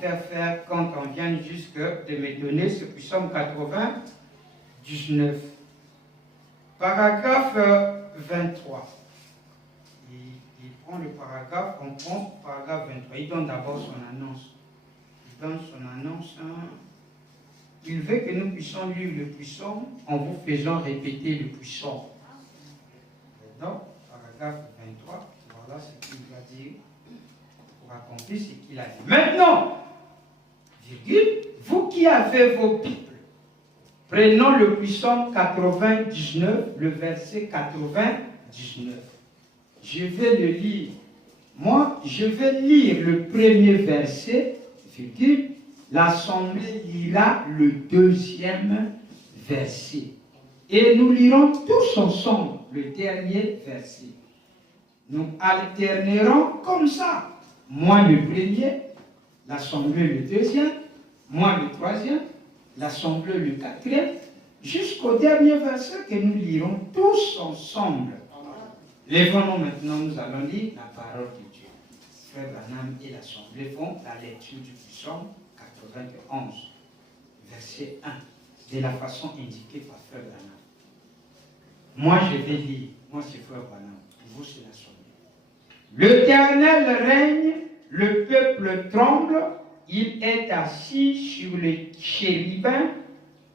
faire quand on vient jusque de me donner ce psaume 99. Paragraphe 23. Il prend le paragraphe, on prend le paragraphe 23. Il donne d'abord son annonce. Il donne son annonce. Il veut que nous puissions lire le psaume en vous faisant répéter le psaume. Donc, paragraphe 23, voilà ce qu'il va dire pour accomplir ce qu'il a dit. Maintenant, virgule, vous qui avez vos Bibles, prenons le psaume 99, le verset 99. Je vais le lire. Moi, je vais lire le premier verset, virgule, l'Assemblée lira le deuxième verset. Et nous lirons tous ensemble le dernier verset. Nous alternerons comme ça. Moi le premier, l'Assemblée le deuxième, moi le troisième, l'Assemblée le quatrième, jusqu'au dernier verset que nous lirons tous ensemble. Lèvons-nous maintenant, nous allons lire la parole de Dieu. Frère Branham et l'Assemblée font la lecture du psaume 91, verset 1, de la façon indiquée par Frère Branham. Moi, je vais lire. Moi, c'est Frère Branham. Vous, c'est l'Assemblée. L'Éternel règne, le peuple tremble, il est assis sur les chérubins,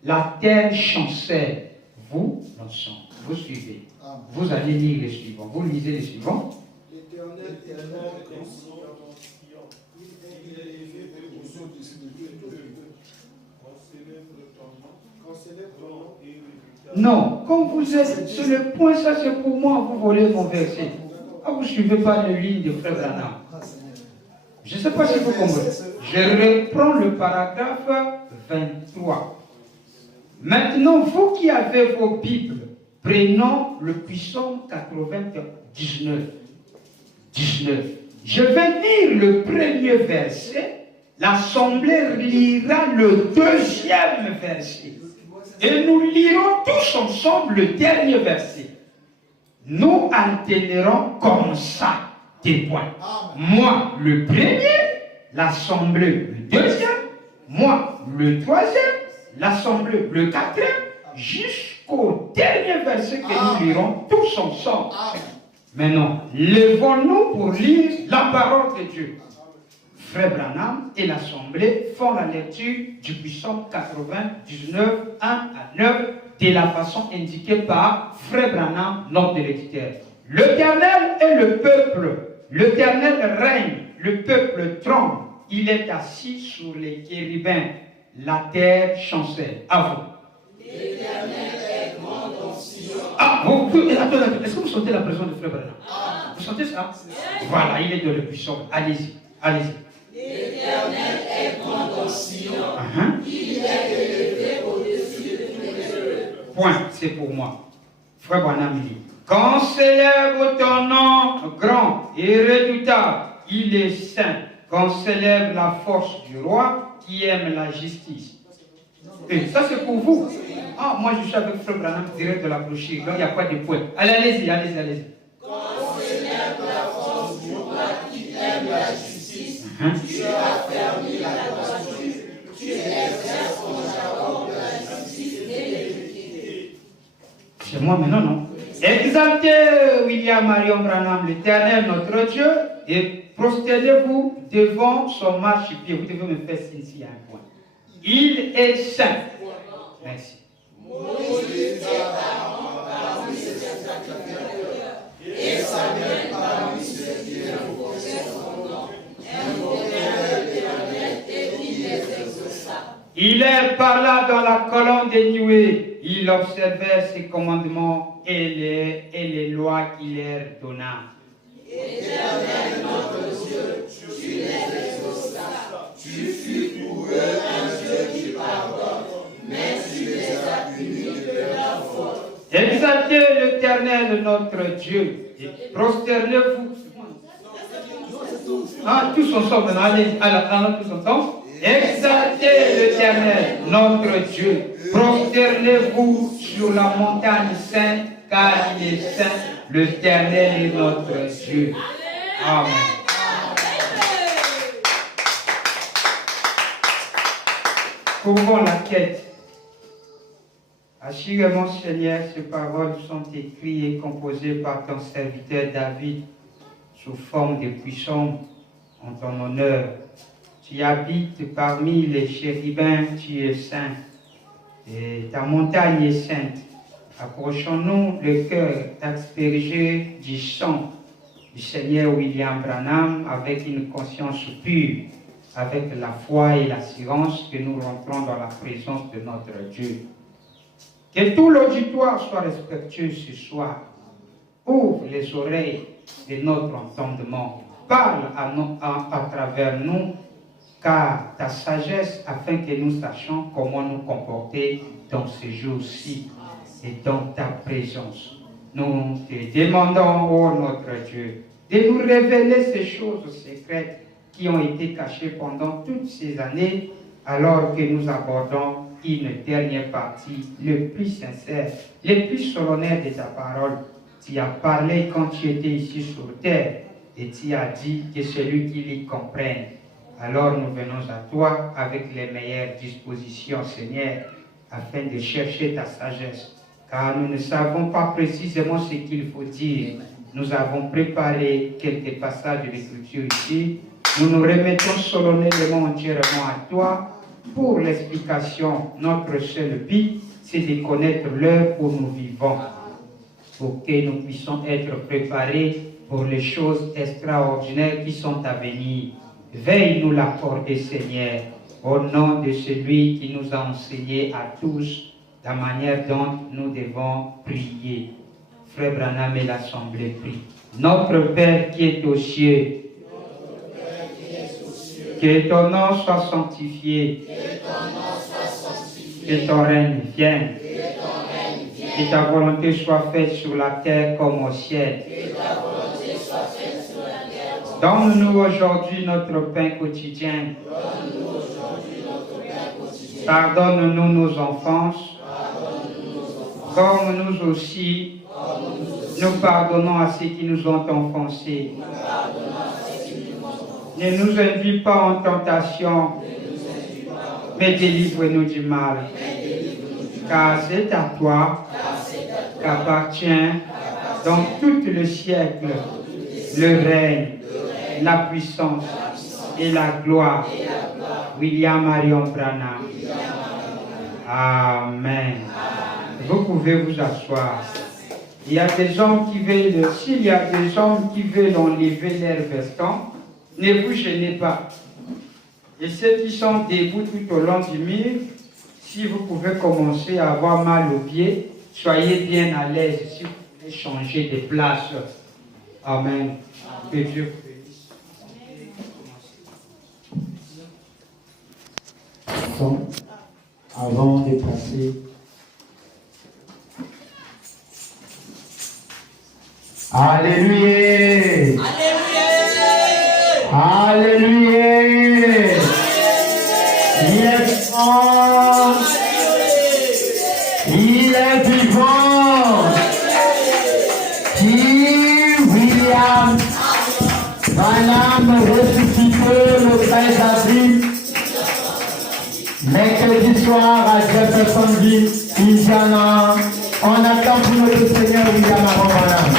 la terre chancelle. Vous, l'ensemble, vous suivez. Vous allez lire les suivants. Vous lisez les suivants. L'Éternel est comme Sion, il est élevé au-dessus de Dieu. Qu'on célèbre ton nom et non, comme vous êtes sur le point, ça c'est pour moi, vous volez mon verset. Ah, vous ne suivez pas les lignes de Frère Branham. Je ne sais pas si vous comprenez. Je reprends le paragraphe 23. Maintenant, vous qui avez vos Bibles, prenons le psaume 99. 19. Je vais lire le premier verset. L'Assemblée lira le deuxième verset. Et nous lirons tous ensemble le dernier verset. Nous alternerons comme ça des points. Moi, le premier, l'Assemblée, le deuxième, moi, le troisième, l'Assemblée, le quatrième, jusqu'au dernier verset que nous lirons tous ensemble. Maintenant, levons-nous pour lire la parole de Dieu. Frère Branham et l'Assemblée font la lecture du psaume 99, 1 à 9, de la façon indiquée par Frère Branham, notre lecteur. L'Éternel est le peuple. L'Éternel règne. Le peuple tremble. Il est assis sur les chérubins. La terre chancelle. À vous. L'Éternel est grand dans Sion. Ah, attendez, est-ce que vous sentez la présence de Frère Branham? Vous sentez ça? Voilà, il est dans le puissant. Allez-y, allez-y. L'Éternel est grand dans Sion. Il est élevé au-dessus de tous les cieux. Point, c'est pour moi. Frère Branham dit, quand célèbre ton nom grand et redoutable, il est saint. Quand célèbre la force du roi qui aime la justice. Et ça c'est pour vous. Ah, moi je suis avec Frère Branham direct de la brochure, donc il n'y a pas de point. Allez-y. Quand célèbre la force du roi qui aime la justice, tu as fermé la droiture, tu exerces ton Jacob de la justice et de l'équité. C'est moi maintenant, non? Exaltez William Marion Branham, l'Éternel notre Dieu, et prosternez-vous devant son marchepied. Vous devez me faire signe s'il y a un point. Il est saint. Merci. Moïse et Aaron parmi ses sacrificateurs, et Samuel parmi ceux qui invoquaient son nom, invoquèrent l'Éternel et il les exauça. Il est par là dans la colonne des nuées. Il observait ses commandements et les lois qu'il leur donna. Éternel notre Dieu, tu les exauças. Tu fus pour eux un Dieu qui pardonne, mais tu les as punis de leur faute. Exaltez l'Éternel notre Dieu et prosternez-vous. Ah, tous ensemble, allez, tous ensemble. Exaltez l'Éternel notre Dieu. Prosternez-vous sur la montagne sainte, car il est saint. L'Éternel est notre Dieu. Amen. couvrons la quête. Assurément, Seigneur, ces paroles sont écrites et composées par ton serviteur David sous forme de puissants en ton honneur. Tu habites parmi les chérubins, tu es saint, et ta montagne est sainte. Approchons-nous le cœur aspergé du sang du Seigneur William Branham avec une conscience pure, avec la foi et l'assurance que nous rentrons dans la présence de notre Dieu. Que tout l'auditoire soit respectueux ce soir. Ouvre les oreilles de notre entendement. Parle à travers nous, car ta sagesse afin que nous sachions comment nous comporter dans ce jour-ci et dans ta présence. Nous te demandons, ô notre Dieu, de nous révéler ces choses secrètes qui ont été cachées pendant toutes ces années, alors que nous abordons une dernière partie, le plus sincère, le plus solennel de ta parole. Tu as parlé quand tu étais ici sur terre, et tu as dit que celui qui l'y comprenne. Alors nous venons à toi avec les meilleures dispositions, Seigneur, afin de chercher ta sagesse. Car nous ne savons pas précisément ce qu'il faut dire. Nous avons préparé quelques passages de l'Écriture ici. Nous nous remettons solennellement entièrement à toi pour l'explication. Notre seul but, c'est de connaître l'heure où nous vivons, pour que nous puissions être préparés pour les choses extraordinaires qui sont à venir. Veuille nous l'accorder, Seigneur, au nom de celui qui nous a enseigné à tous la manière dont nous devons prier. Frère Branham et l'Assemblée prie. Notre Père qui est aux cieux, que ton nom soit sanctifié, que ton règne vienne, que ta volonté soit faite sur la terre comme au ciel. Donne-nous aujourd'hui notre pain quotidien. Pardonne-nous nos offenses, comme nous aussi, nous pardonnons à ceux qui nous ont offensés. Ne nous induis pas en tentation, mais délivre-nous du mal. Car c'est à toi qu'appartient dans tout le siècle le règne, la puissance et la gloire. William Marion Branham. Amen. Vous pouvez vous asseoir. Il y a des hommes qui veulent, s'il y a des hommes qui veulent enlever leurs vestons, ne vous gênez pas. Et ceux qui sont debout tout au long du mur, si vous pouvez commencer à avoir mal aux pieds, soyez bien à l'aise si vous voulez changer de place. Amen. Que Dieu bénisse. Avant de passer Alléluia. Alléluia. Il est vivant. Il est vivant. Qui William Branham ressuscité le 13 avril, mercredi soir à Jeffersonville, Indiana. On attend pour notre Seigneur William Branham.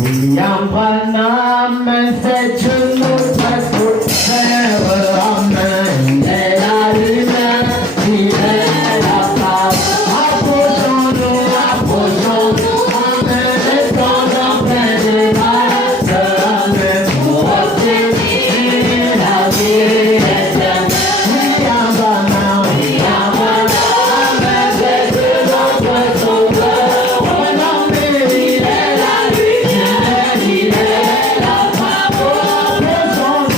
William Branham, c'est Dieu notre frère, amen. Et la lumière, il est la femme. Approchons-nous, amen. Restons près de la amen. Pour obtenir la vie éternelle. William Branham, amen. C'est Dieu notre sauveur, amen. Il est la lumière. Il est la femme, approchons-nous,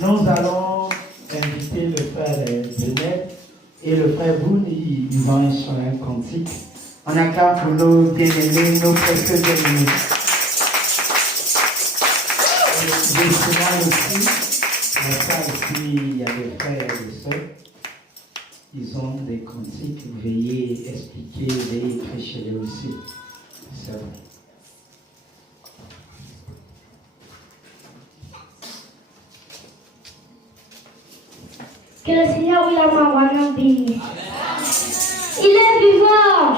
Nous allons inviter le frère Benet et le frère Boune, ils vont sur un cantique. On acclame pour nos bien-aimés, nos précieux bien-aimés. Je signale aussi, ici, il y a des frères et des sœurs. Ils ont des cantiques, veuillez expliquer, veuillez prêcher aussi. C'est bon. Que le Seigneur vous la bénisse. Il est vivant.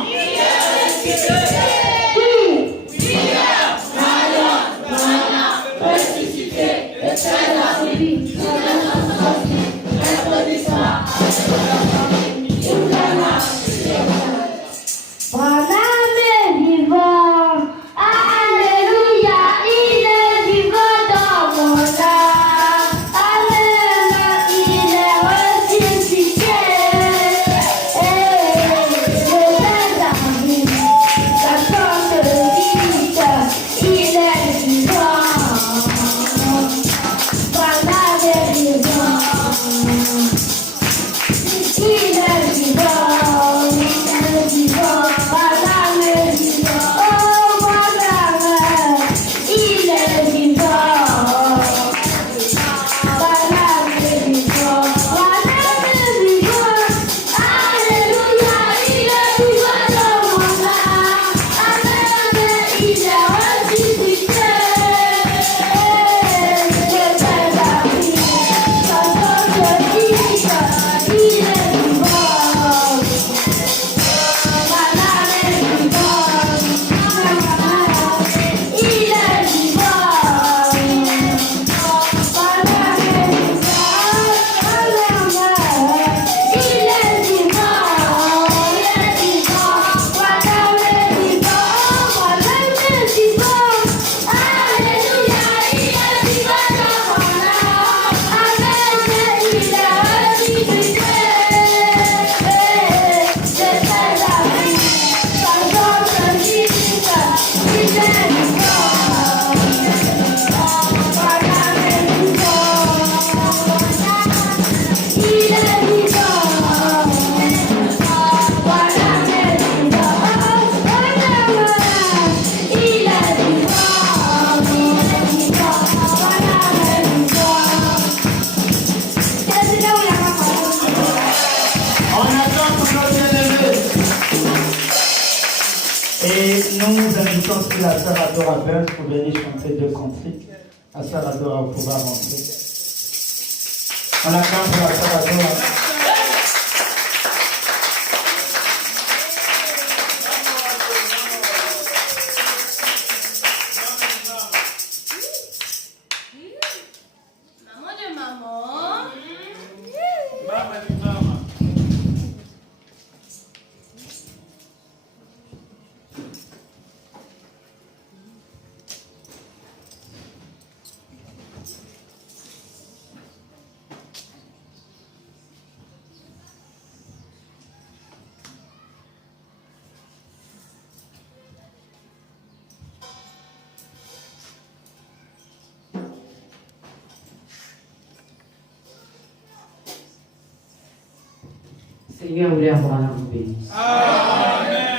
La sœur Adora Burns pour venir chanter deux cantiques. La sœur Adora va pouvoir rentrer. On acclame pour la sœur Adora. Seigneur, William vous bénisse. Amen.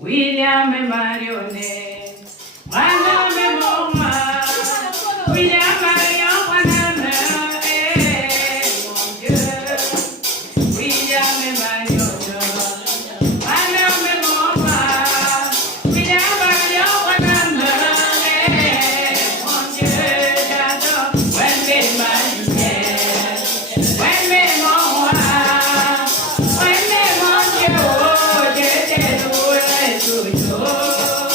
William et Marionnette, Madame et Moma, William, Marion, Madame mon Dieu. William et Marionnette, Madame et Moma, William, Marion, Madame mon Dieu. J'adore, ouais, Marionnette, ouais, mon Dieu, oh, je te loue toujours.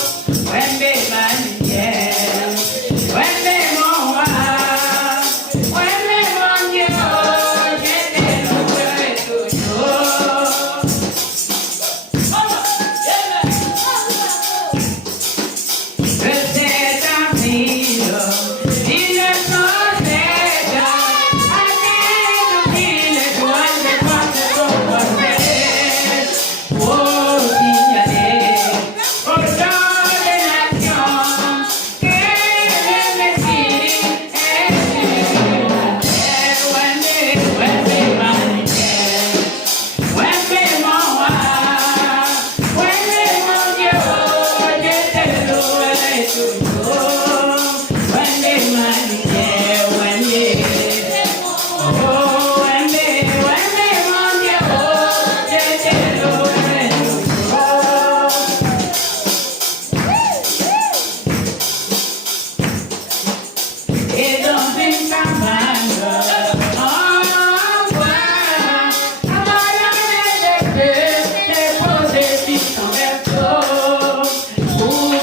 Pour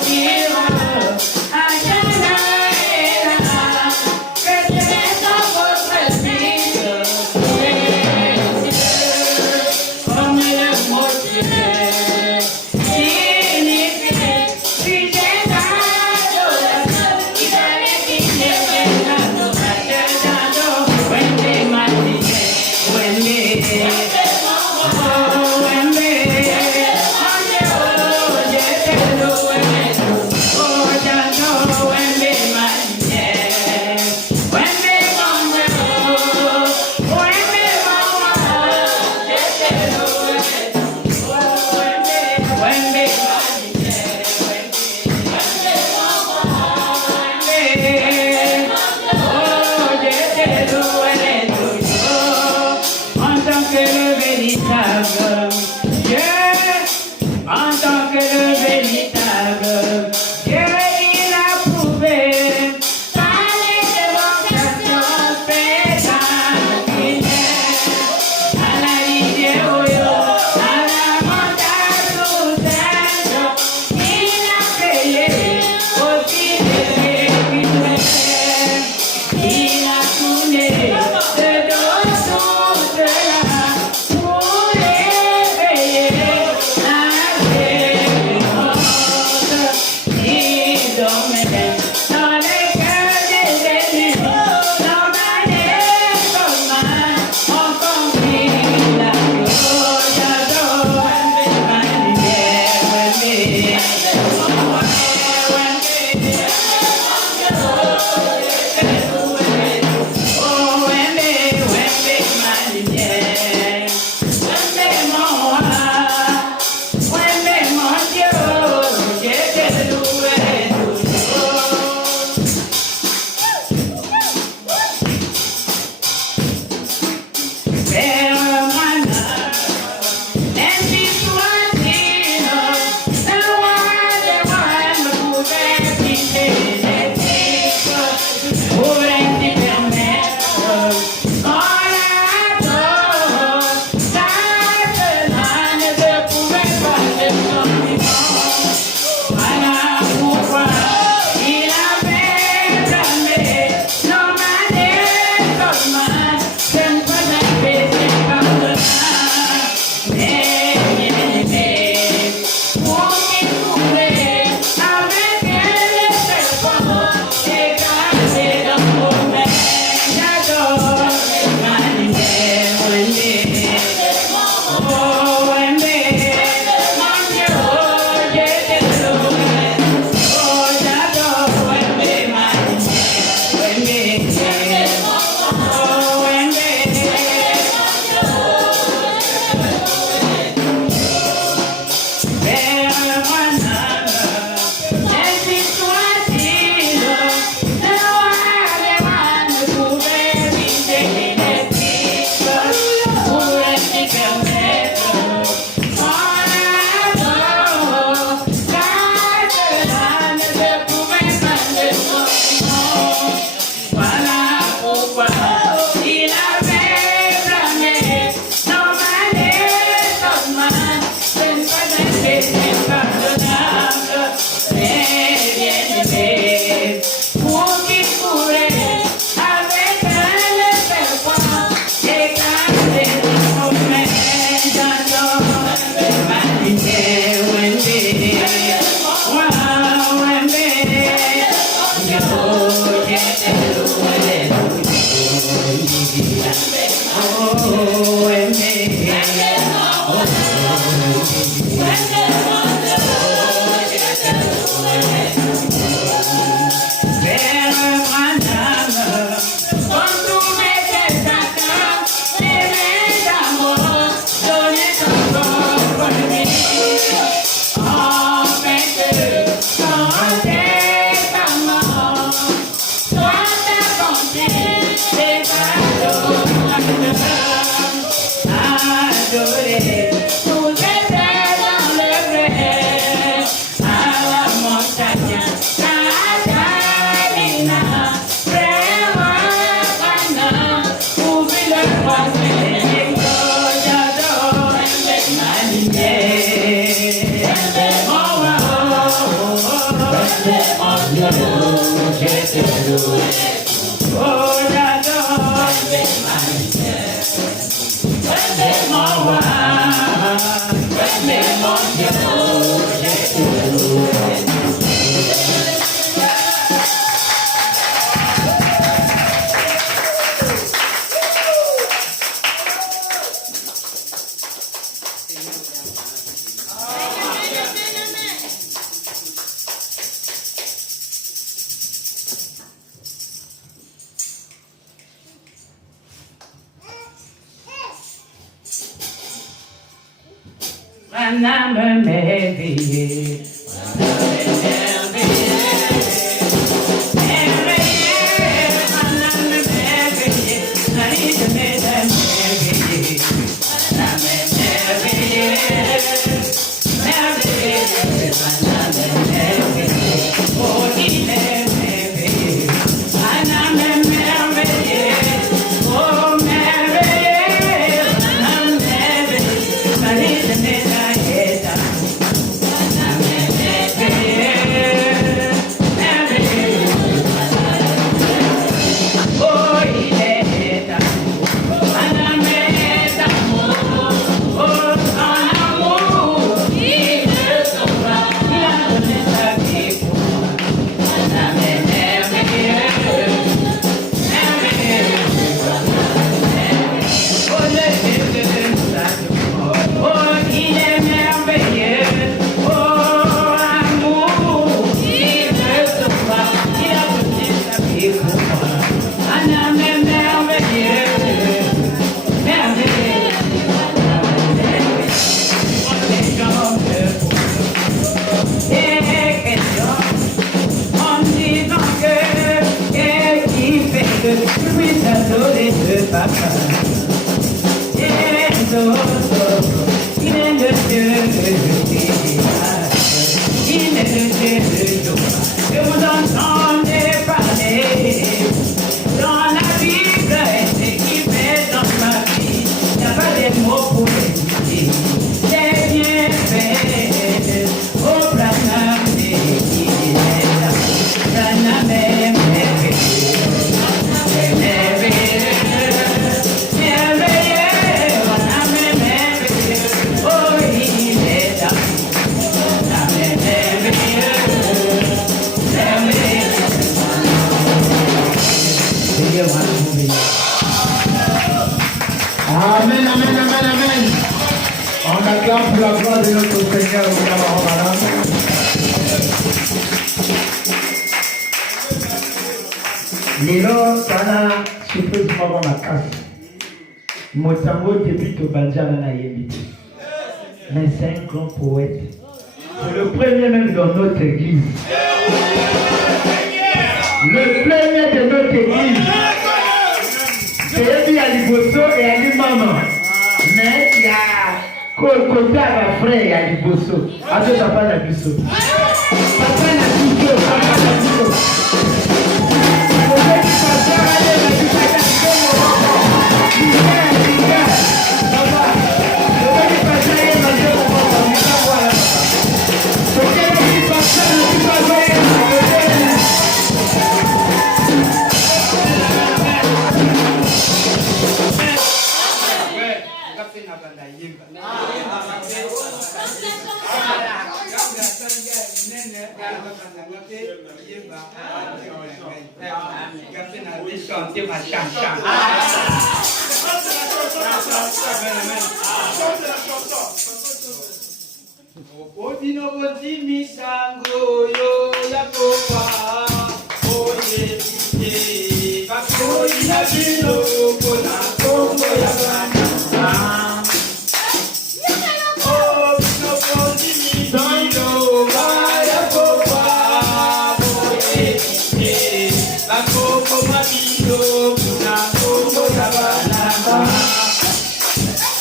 dire Amen, amen, amen, amen. On acclame pour la gloire de notre Seigneur, madame. Lelo sana surprise moko makasi. Motango depuis que Banjana na yebite. Mais c'est un grand poète. C'est le premier même dans notre église. Le premier de notre église. C'est lui à Liboso et à Limama. Mais il y a côté à la frère et à Liboso. À tout papa n'a vu ça. Papa n'a vu ça. Papa n'a vu ça. Chanter ma chanson. Odino botimi sango yo yakopa oye tite bakoi na bino kona kongo ya bana. Odino botimi sango yakopa oye tite bakoko mabino kona kongo ya bana.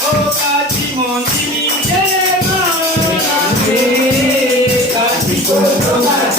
Okati montimi yema kati kono.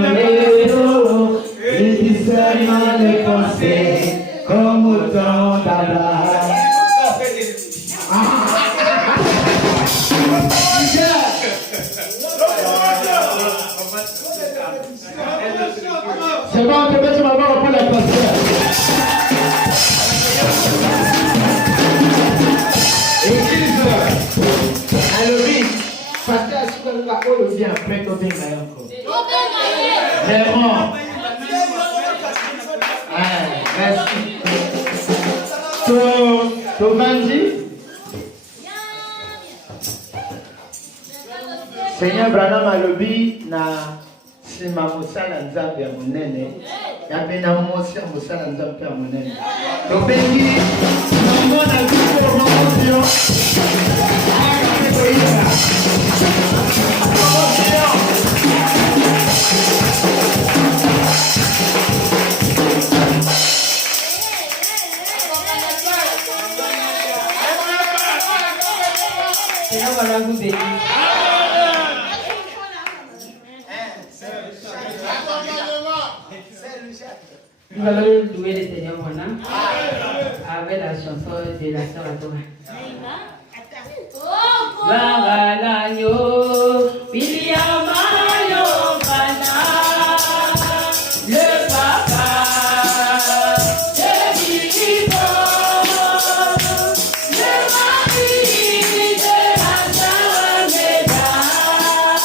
les dos, il discerne les pensées comme autant d'Abraham. C'est bon, tu peux m'avoir pour la pasteur. Église, alléluia. Pasteur, si vous avez le bien, après, vous bien encore. Vraiment. Merci. To Vanji. Seigneur Branham alobi na sima mosala nzambe ya monene ya pena mosi ya mosala nzambe ya monene tobengi nango na biso promotion Seigneur, voilà vous bénir. Nous allons louer le Seigneur maintenant avec la chanson de la sœur Atoma. Le papa, le vivant, le mari de la sœur Médard,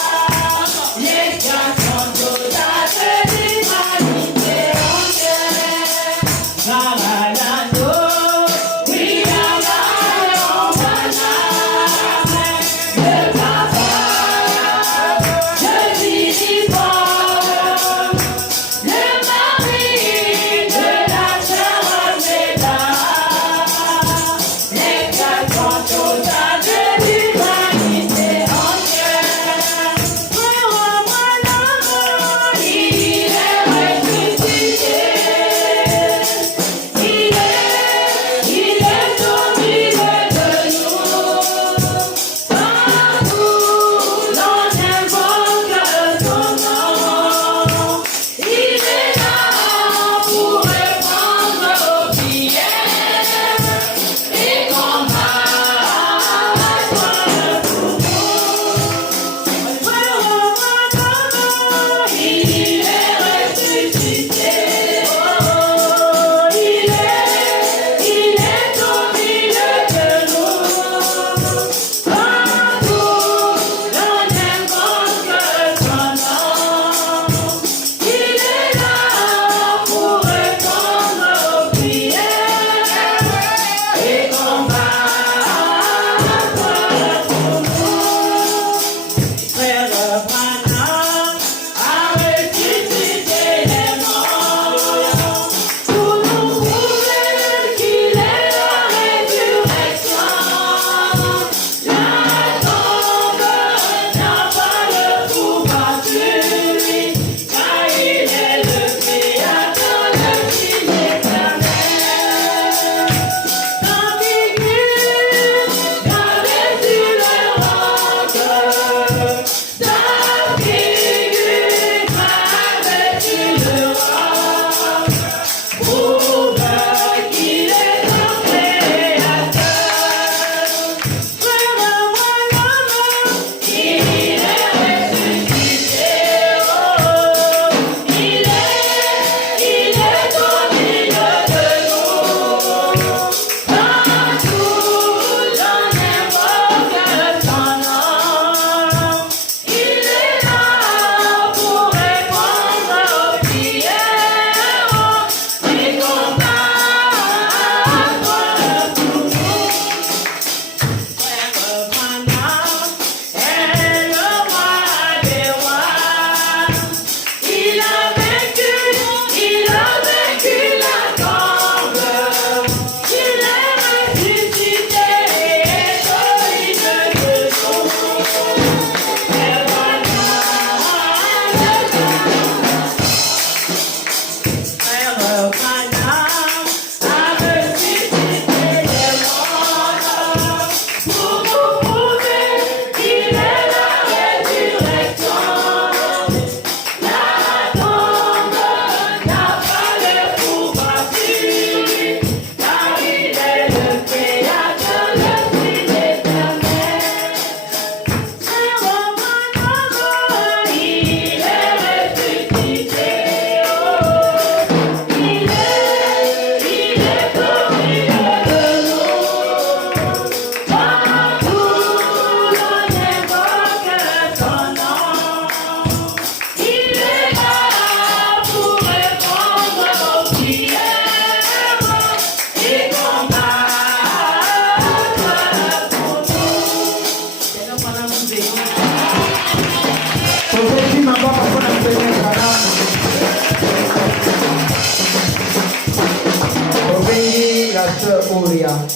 les chansons d'audace de l'humanité entière. Maranatha, oui, Maranatha, le papa.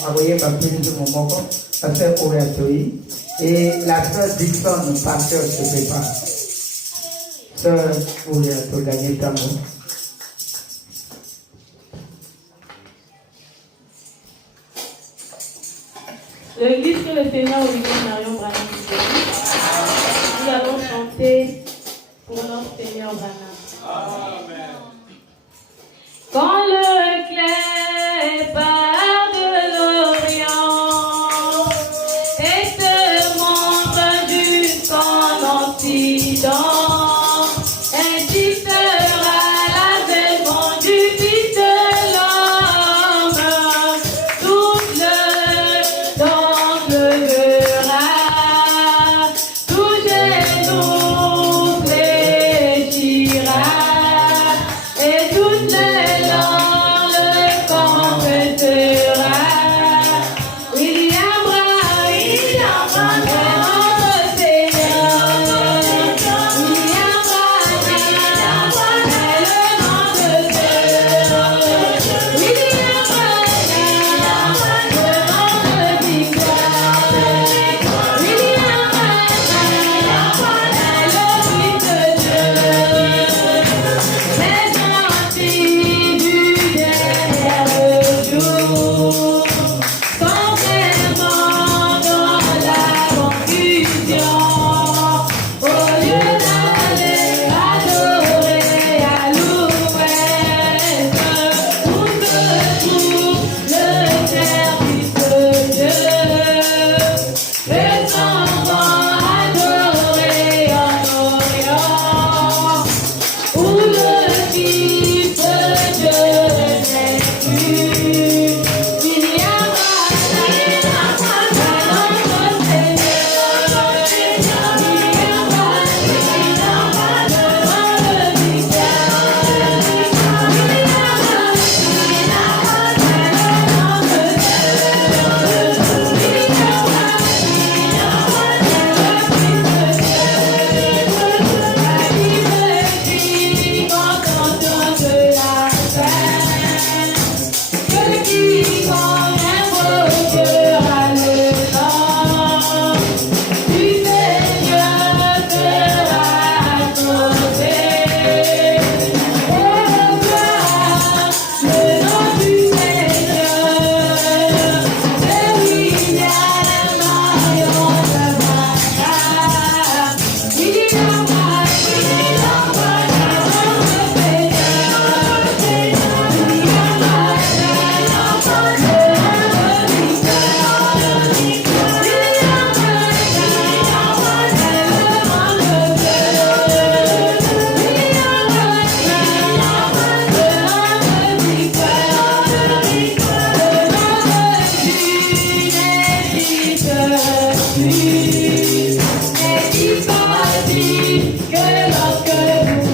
envoyer ma prise de mon moment, pasteur Oreatoï, et la sœur Dixon, pasteur, se prépare. Sœur Oreatoï, gagnez ta mot. L'église que le Seigneur Olivier Marion Branham, nous allons chanter pour notre Seigneur Branham. Amen. Quand le clair part de l'Orient et se montre jusqu'en Occident, ainsi sera l'avènement du Fils de l'homme. Tout le temps pleuvera, tout genou fléchira, et toutes les langues le confessera. William Branham est notre Seigneur. William Branham est le nom de Dieu. William Branham, le nom de victoire. William Branham est le Fils de Dieu. Les gentils du dernier jour sont vraiment dans la confusion. Au lieu d'aller adorer à l'ouest, où se trouve le service de Dieu, les s'en vont adorer en Orient, où le Fils de Dieu n'est plus. William Branham est notre Seigneur. William Branham est le nom de victoire. William Branham est le nom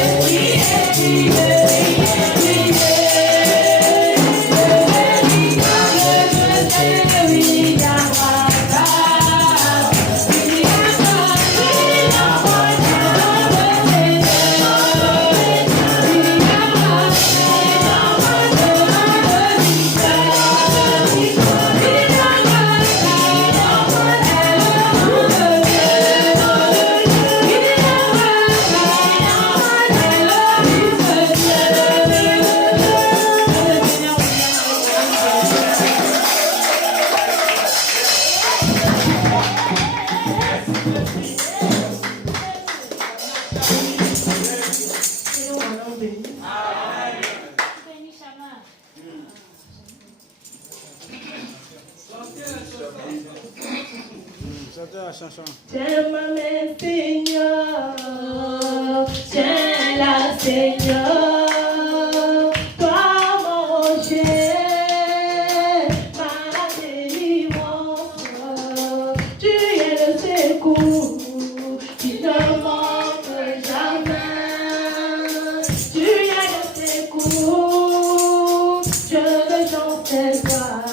de Tiens ma main, Seigneur, tiens-la, Seigneur, toi mon rocher, ma délivrance, tu es le secours qui ne manque jamais, tu es le secours, je ne chante pas.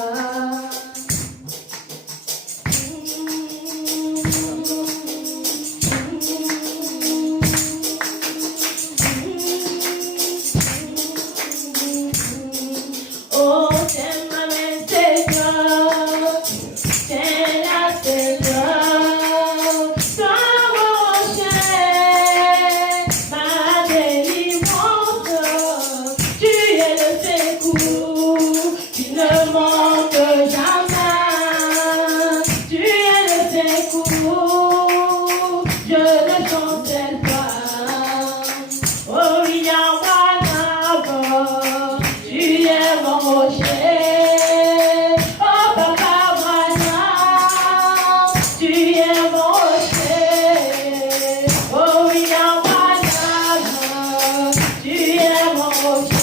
Thank you.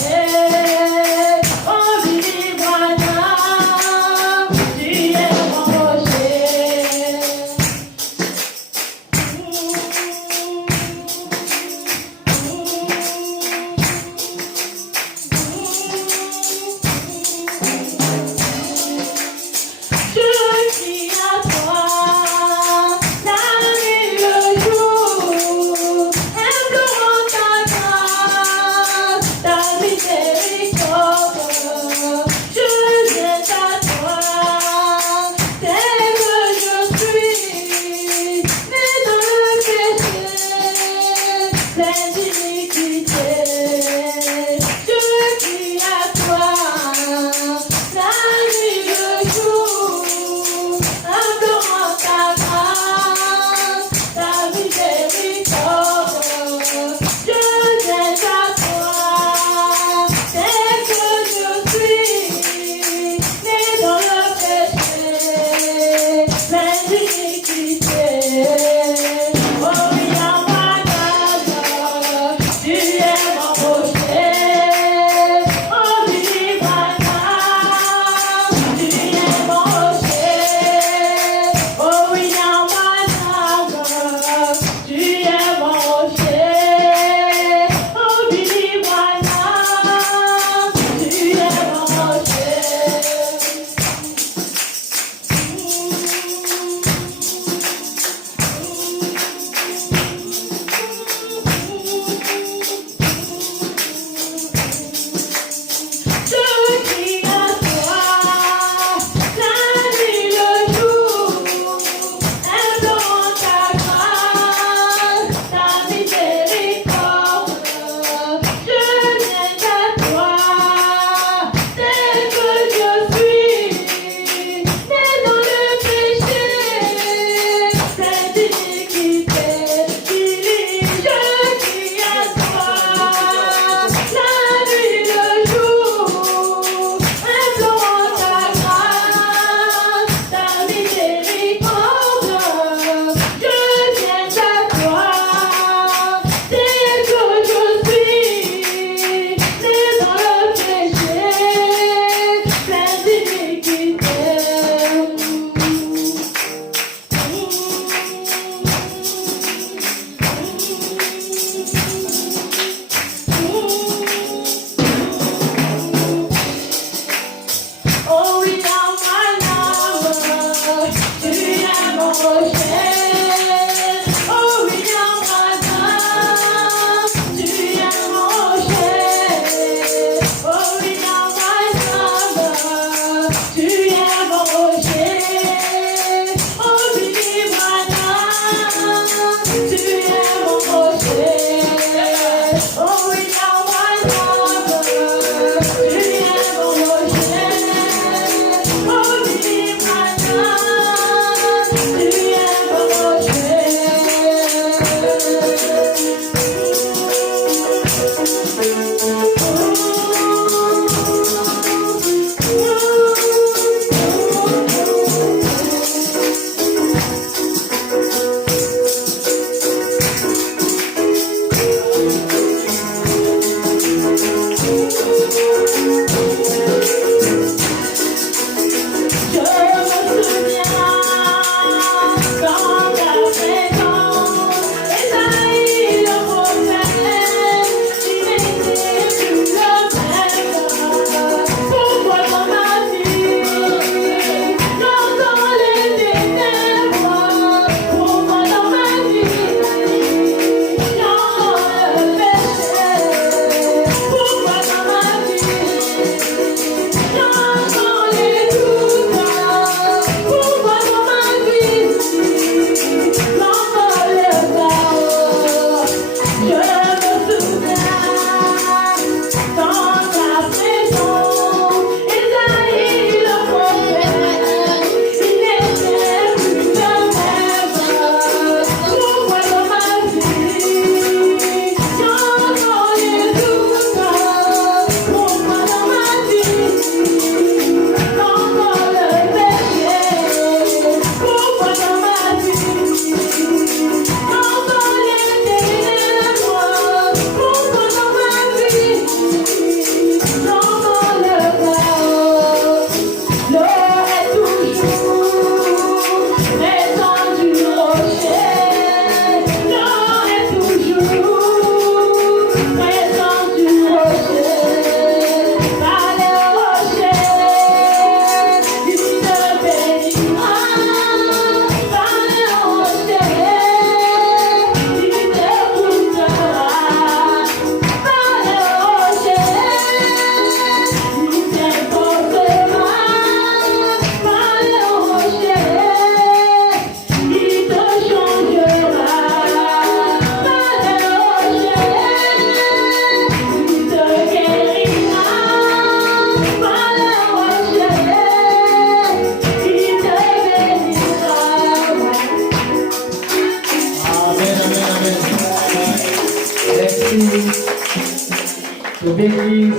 Je bénis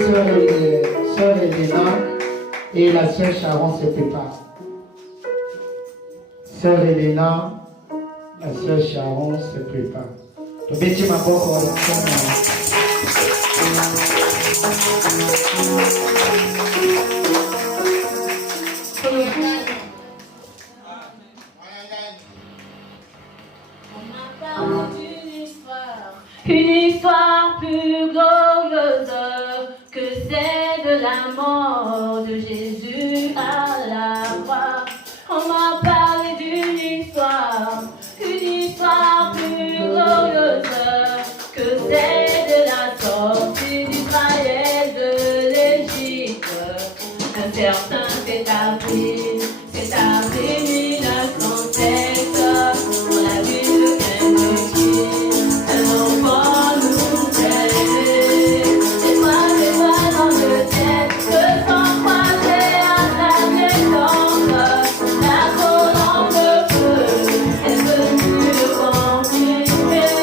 Sœur Elena et la Sœur Sharon se prépare. Sœur Elena, la Sœur Sharon se prépare. Je bénis ma bonne Une histoire plus glorieuse que celle de la mort de Jésus à la croix. On m'a parlé d'une histoire plus glorieuse que celle de la sortie d'Israël de l'Égypte. Un certain c'est avril 1907, on a vu le Kentucky, un enfant nous aimait, des doigts dans le ciel, que sans croiser à sa naissance, la colombe de feu est venue le confirmer.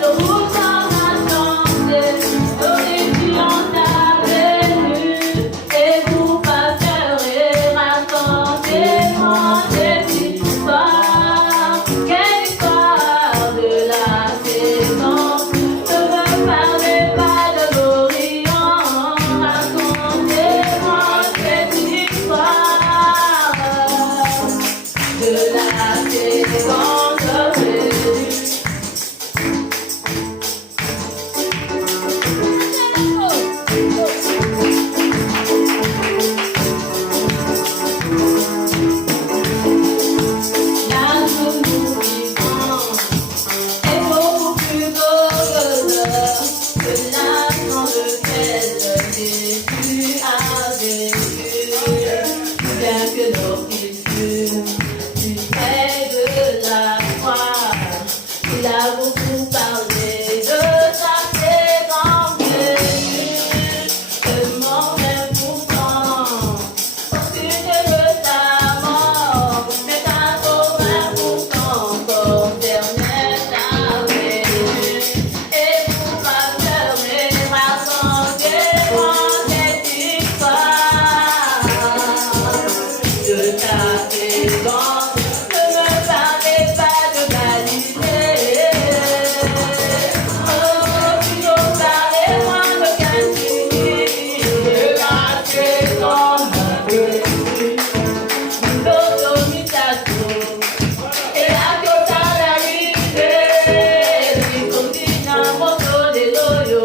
Le rouge en a changé, l'origine a venu, et vous passerez racontez-moi cette histoire. Quelle histoire de la saison, ne me parlez pas de l'Orient, racontez-moi cette histoire de la saison de Jésus. La nous vivons est beaucoup plus glorieuse que la grande fête Jésus a vécue. Bien que lorsqu'il fut plus près de la croix, il a beaucoup parlé de sa présence venue. Tellement important, aucune de sa mort, mais 80% concernait sa venue. Et vous passerez racontez-moi cette histoire de ta présence. Ne me parlez pas de Galilée. Oh, plutôt parlez-moi de Kentucky, de la présence de Jésus. L'automisation et la totalité du continent moto de l'oyo.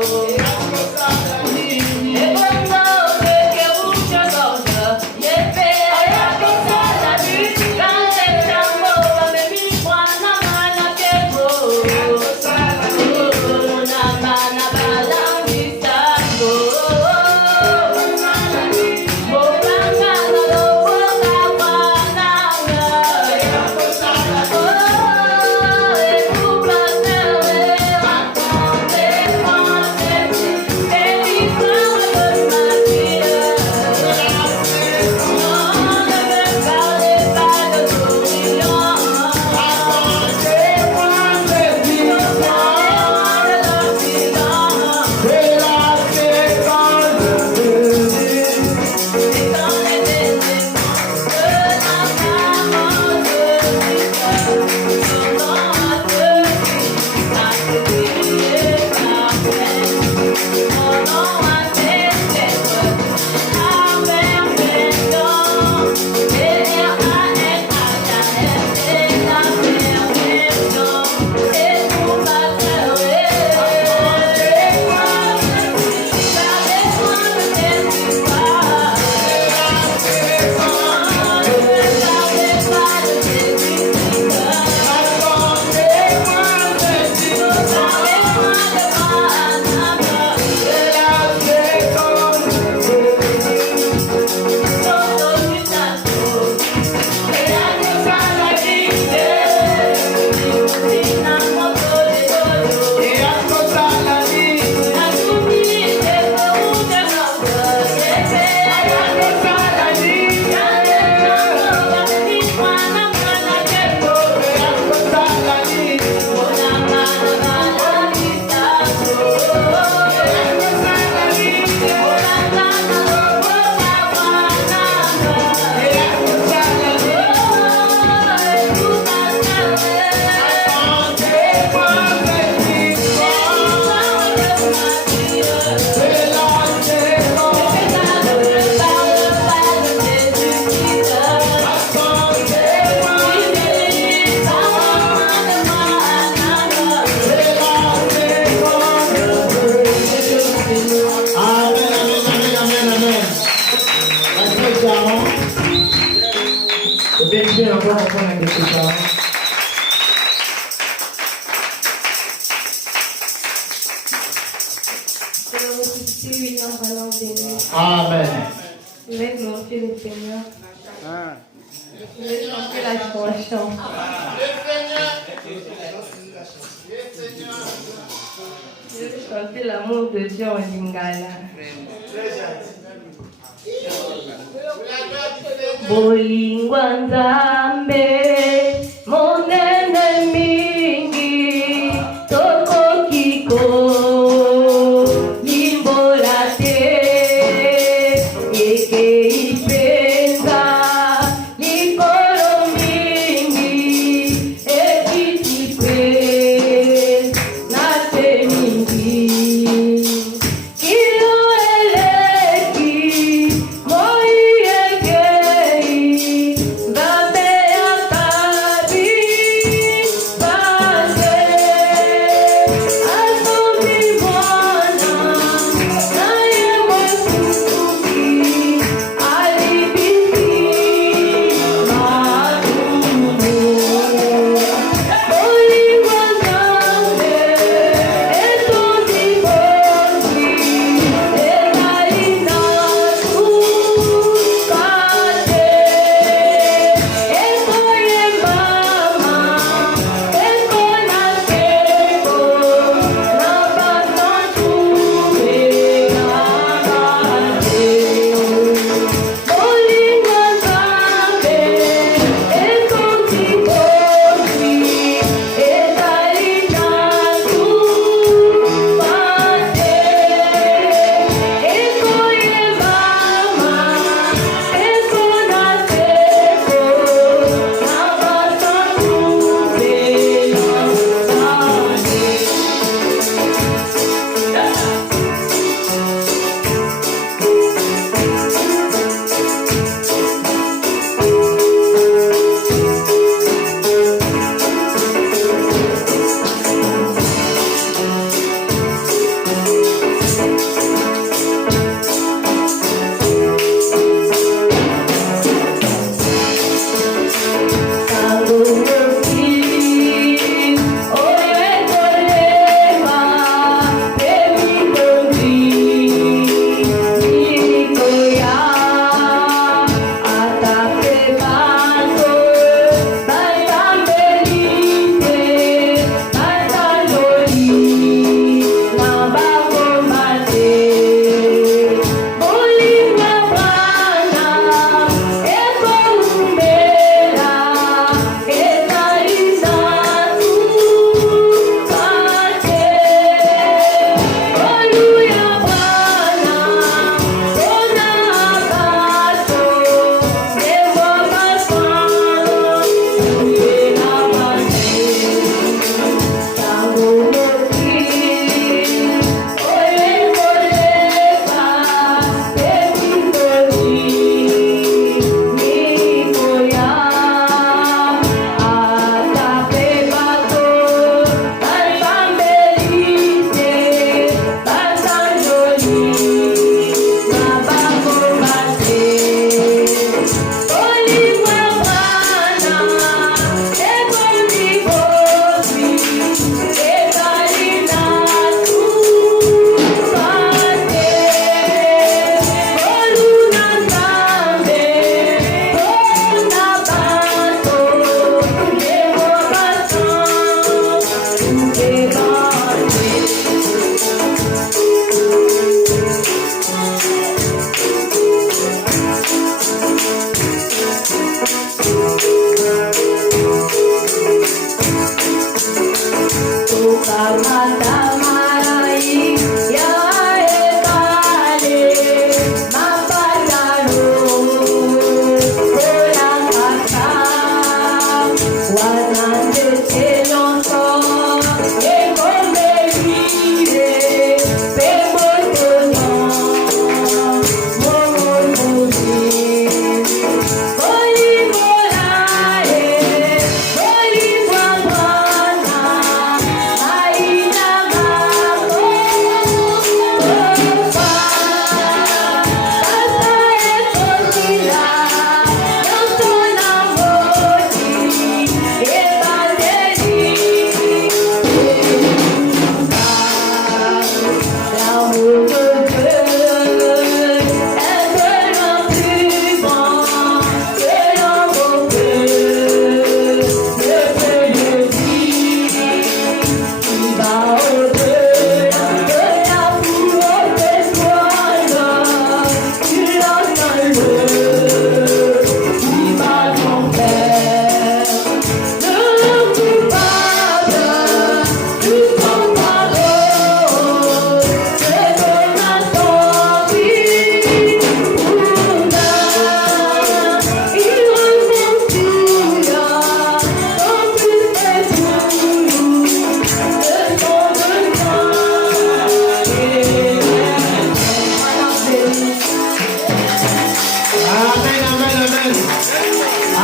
mpona ndeko Jean. Amen. Je vais glorifier le Seigneur. Je vais chanter la chanson. Je vais chanter l'amour de Dieu en lingala. Bolingwa nzambe monene mingi tokokiko limbola te eke ipenza likolo mingi ekitipe na te mingi kilo eleki moi ekei nzambe ata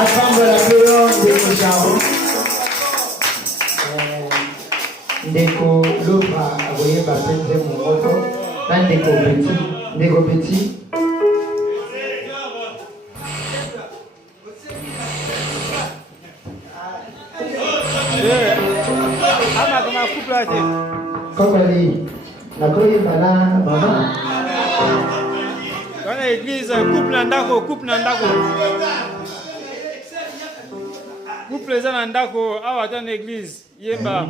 Ensemble la période de Charo. Ndeko l'autre a voyé baptême mon auto. Là, Ndeko petit. Kokoli, la koye bala maman. Dans l'église, couple Nandako. Couple Nandako, awa dans l'église, yemba.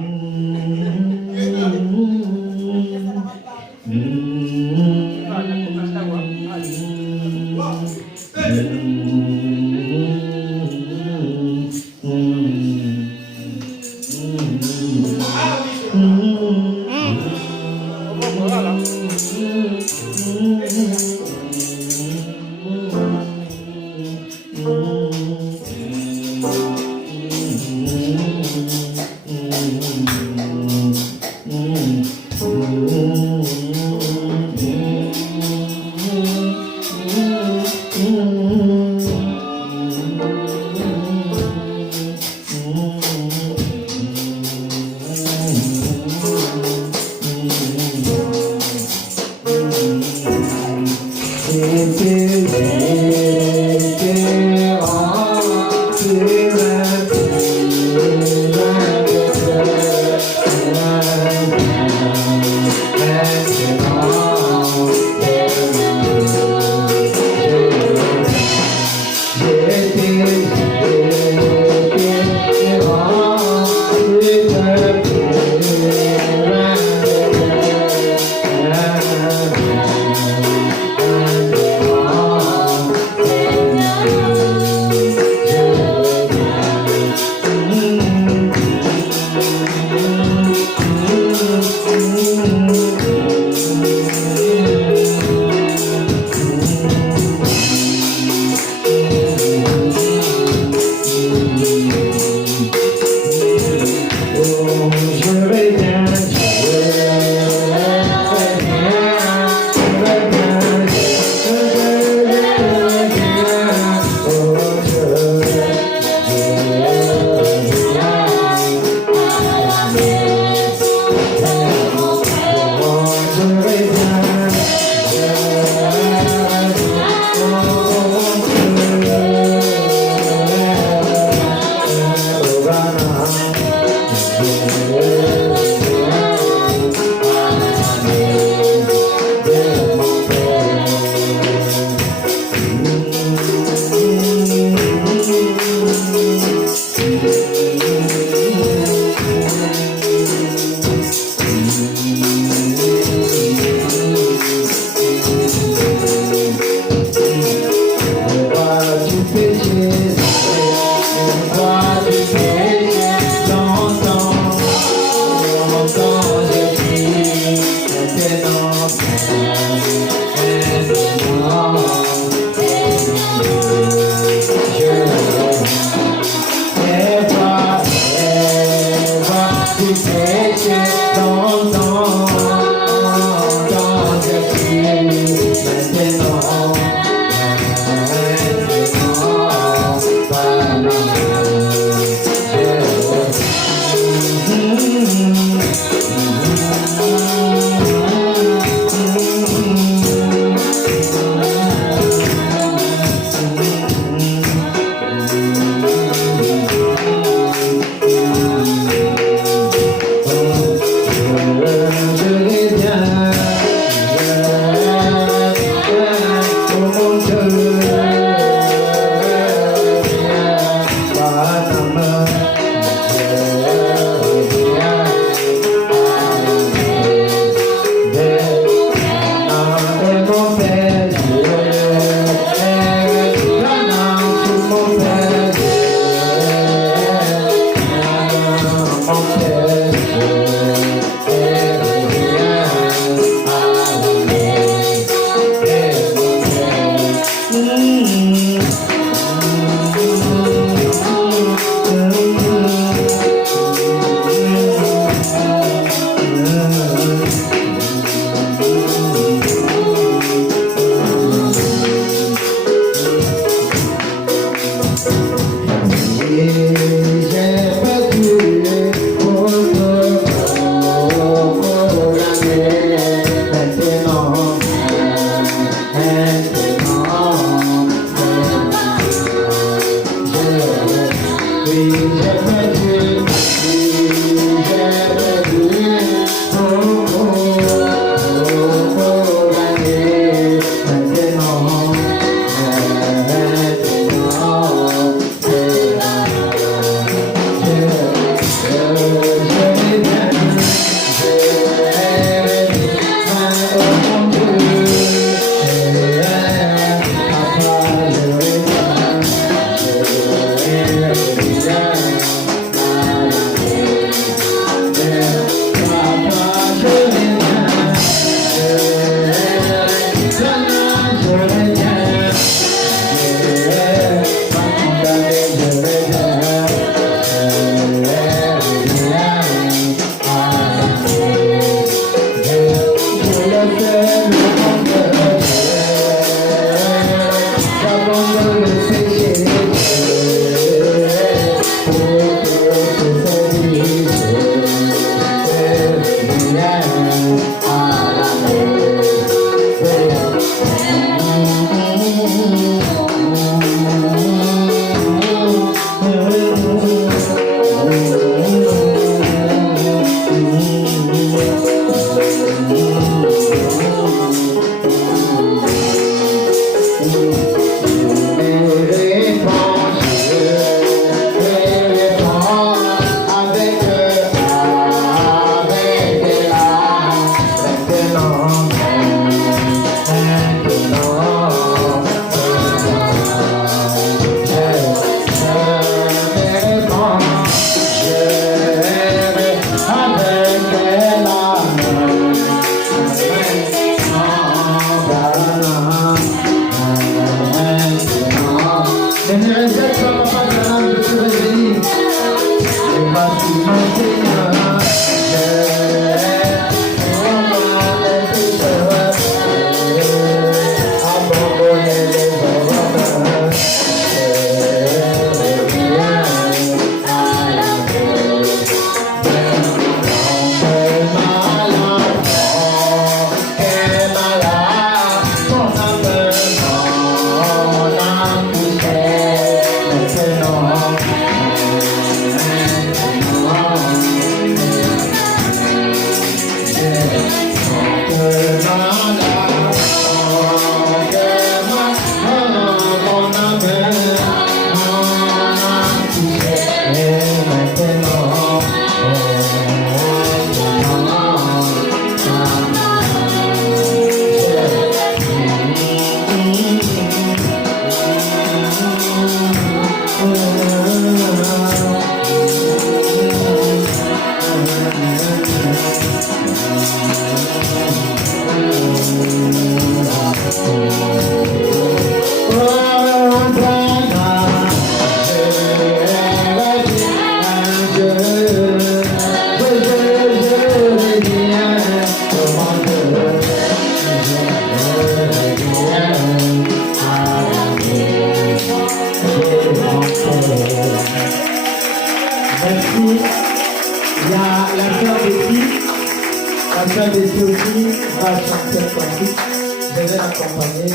accompagné.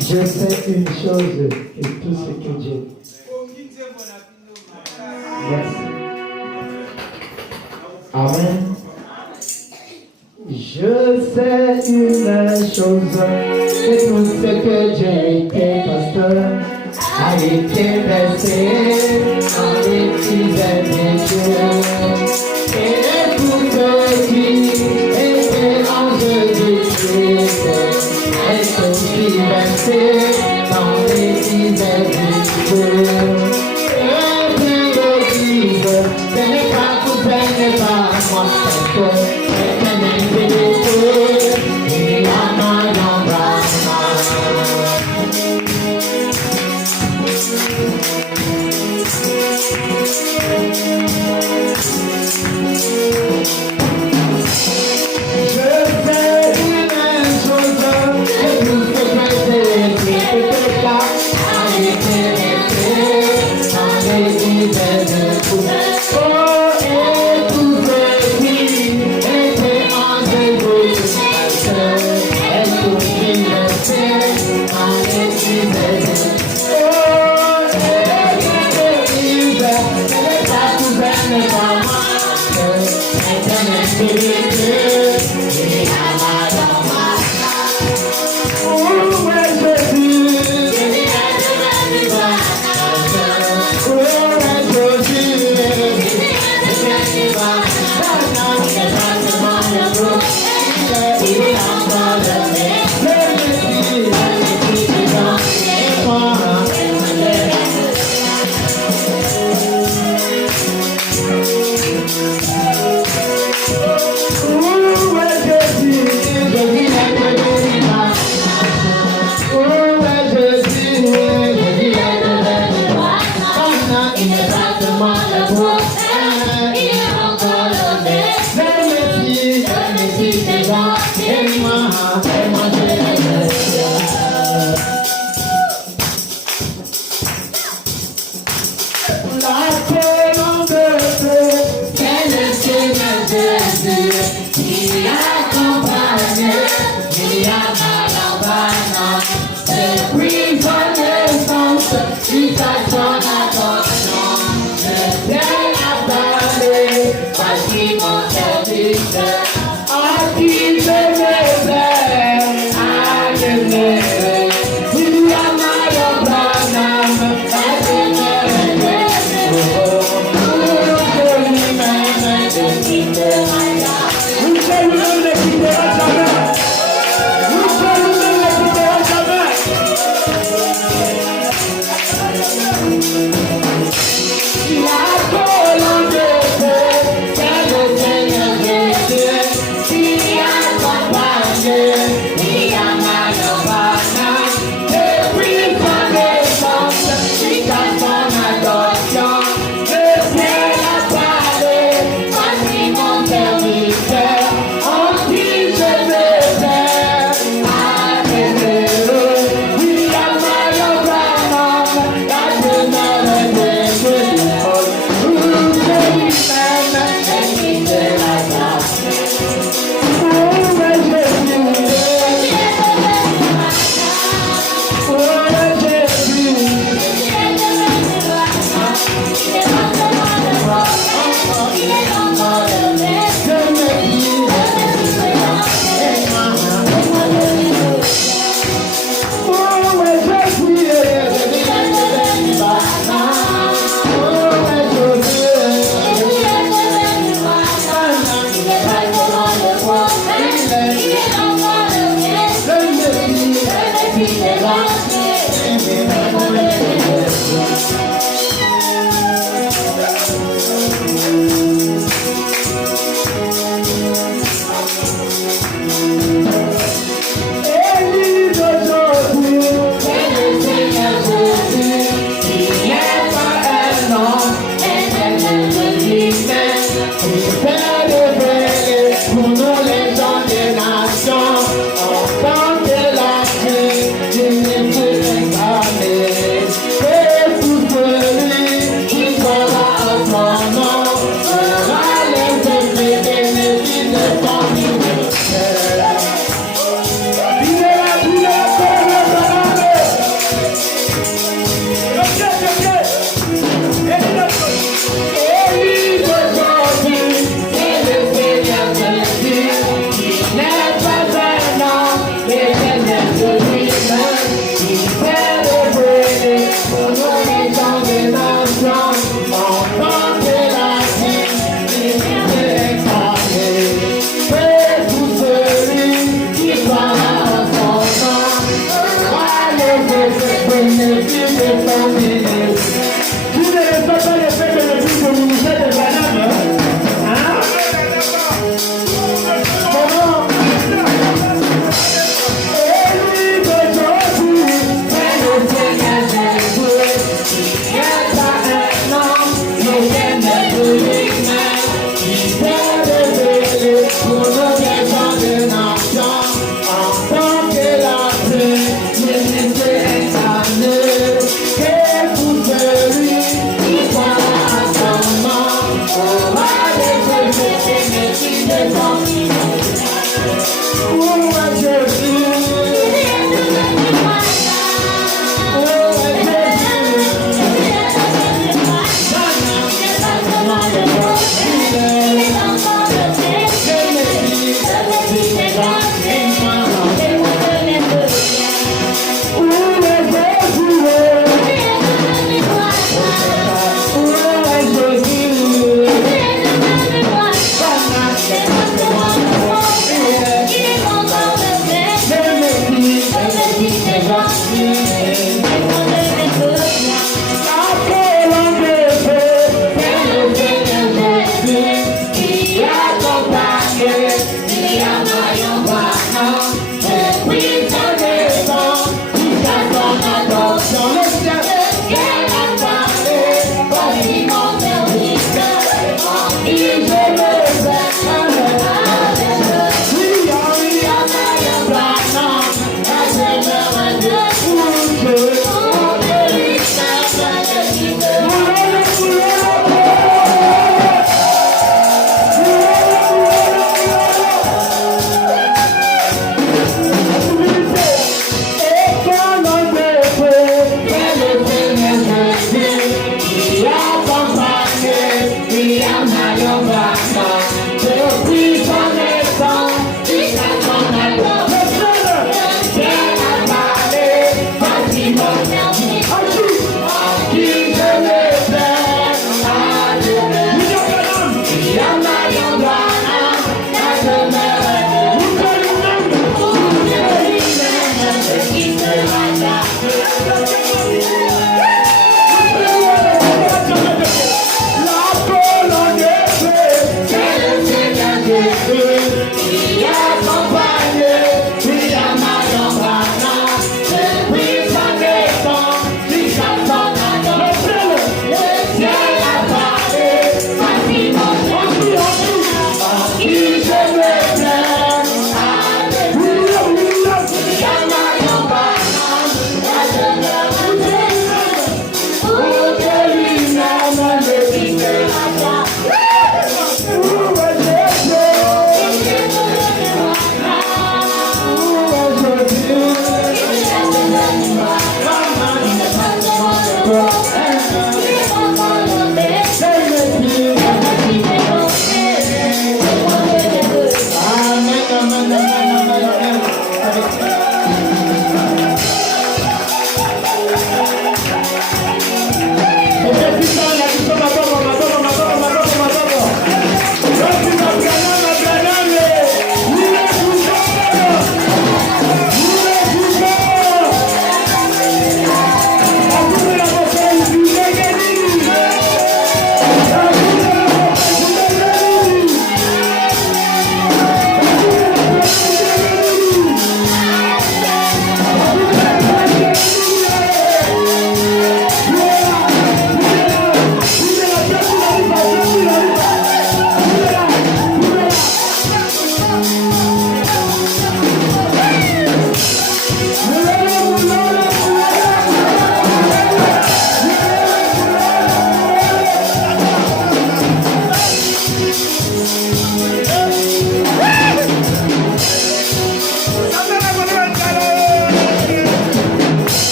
Je sais une chose, que tout ce que Dieu. Merci. Amen. Je sais une chose, que tout ce que Dieu était pasteur a été versé dans les petits de Dieu. Et tout ce qui était ange du Christ est aussi versé dans les petits de Dieu. Et puis l'Église, ce n'est pas tout, ce n'est pas moi, parce que Yeah.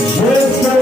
Hallelujah.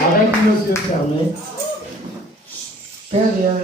Avec nos yeux fermés, Père, il y a